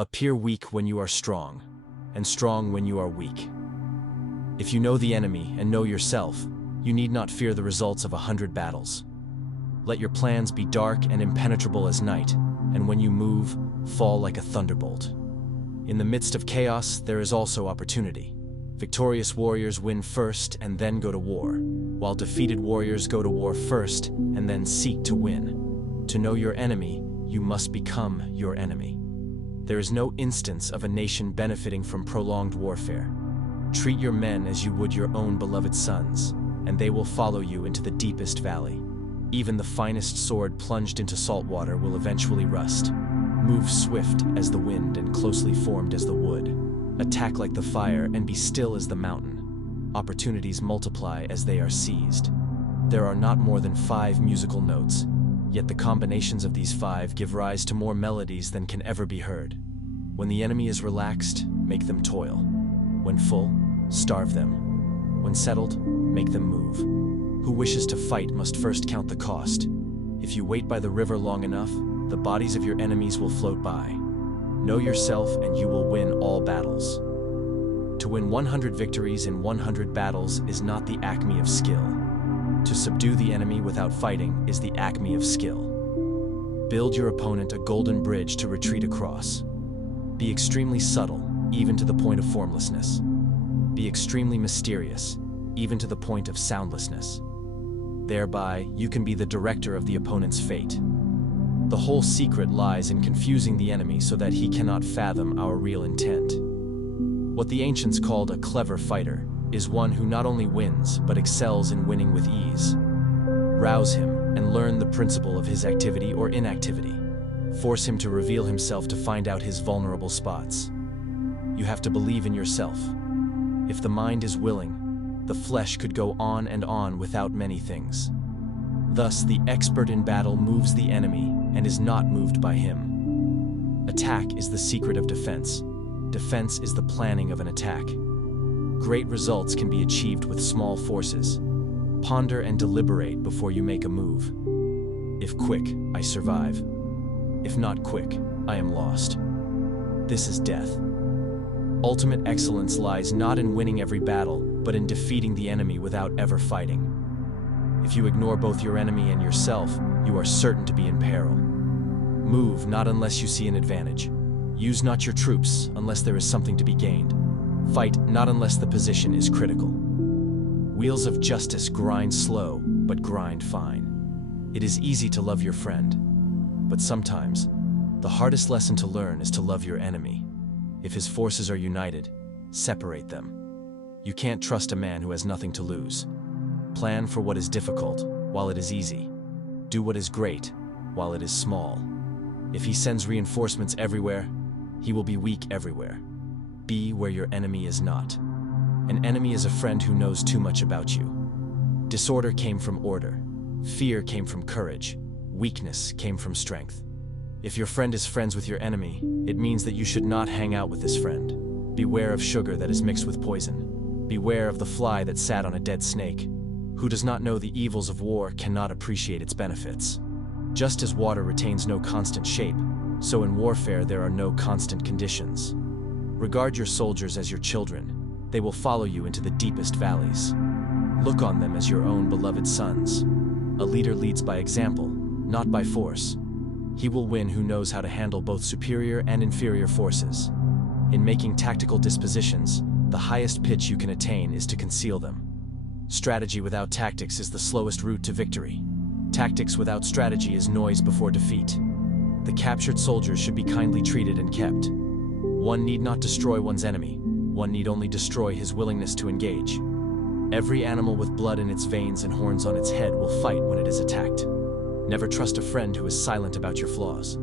Appear weak when you are strong, and strong when you are weak. If you know the enemy and know yourself, you need not fear the results of 100 battles. Let your plans be dark and impenetrable as night, and when you move, fall like a thunderbolt. In the midst of chaos, there is also opportunity. Victorious warriors win first and then go to war, while defeated warriors go to war first and then seek to win. To know your enemy, you must become your enemy. There is no instance of a nation benefiting from prolonged warfare. Treat your men as you would your own beloved sons, and they will follow you into the deepest valley. Even the finest sword plunged into salt water will eventually rust. Move swift as the wind and closely formed as the wood. Attack like the fire and be still as the mountain. Opportunities multiply as they are seized. There are not more than 5 musical notes, yet the combinations of these 5 give rise to more melodies than can ever be heard. When the enemy is relaxed, make them toil. When full, starve them. When settled, make them move. Who wishes to fight must first count the cost. If you wait by the river long enough, the bodies of your enemies will float by. Know yourself and you will win all battles. To win 100 victories in 100 battles is not the acme of skill. To subdue the enemy without fighting is the acme of skill. Build your opponent a golden bridge to retreat across. Be extremely subtle, even to the point of formlessness. Be extremely mysterious, even to the point of soundlessness. Thereby, you can be the director of the opponent's fate. The whole secret lies in confusing the enemy so that he cannot fathom our real intent. What the ancients called a clever fighter is one who not only wins, but excels in winning with ease. Rouse him and learn the principle of his activity or inactivity. Force him to reveal himself to find out his vulnerable spots. You have to believe in yourself. If the mind is willing, the flesh could go on and on without many things. Thus, the expert in battle moves the enemy and is not moved by him. Attack is the secret of defense. Defense is the planning of an attack. Great results can be achieved with small forces. Ponder and deliberate before you make a move. If quick, I survive. If not quick, I am lost. This is death. Ultimate excellence lies not in winning every battle, but in defeating the enemy without ever fighting. If you ignore both your enemy and yourself, you are certain to be in peril. Move not unless you see an advantage. Use not your troops unless there is something to be gained. Fight not unless the position is critical. Wheels of justice grind slow, but grind fine. It is easy to love your friend, but sometimes, the hardest lesson to learn is to love your enemy. If his forces are united, separate them. You can't trust a man who has nothing to lose. Plan for what is difficult while it is easy. Do what is great while it is small. If he sends reinforcements everywhere, he will be weak everywhere. Be where your enemy is not. An enemy is a friend who knows too much about you. Disorder came from order. Fear came from courage. Weakness came from strength. If your friend is friends with your enemy, it means that you should not hang out with this friend. Beware of sugar that is mixed with poison. Beware of the fly that sat on a dead snake. Who does not know the evils of war cannot appreciate its benefits. Just as water retains no constant shape, so in warfare there are no constant conditions. Regard your soldiers as your children. They will follow you into the deepest valleys. Look on them as your own beloved sons. A leader leads by example, not by force. He will win who knows how to handle both superior and inferior forces. In making tactical dispositions, the highest pitch you can attain is to conceal them. Strategy without tactics is the slowest route to victory. Tactics without strategy is noise before defeat. The captured soldiers should be kindly treated and kept. One need not destroy one's enemy. One need only destroy his willingness to engage. Every animal with blood in its veins and horns on its head will fight when it is attacked. Never trust a friend who is silent about your flaws.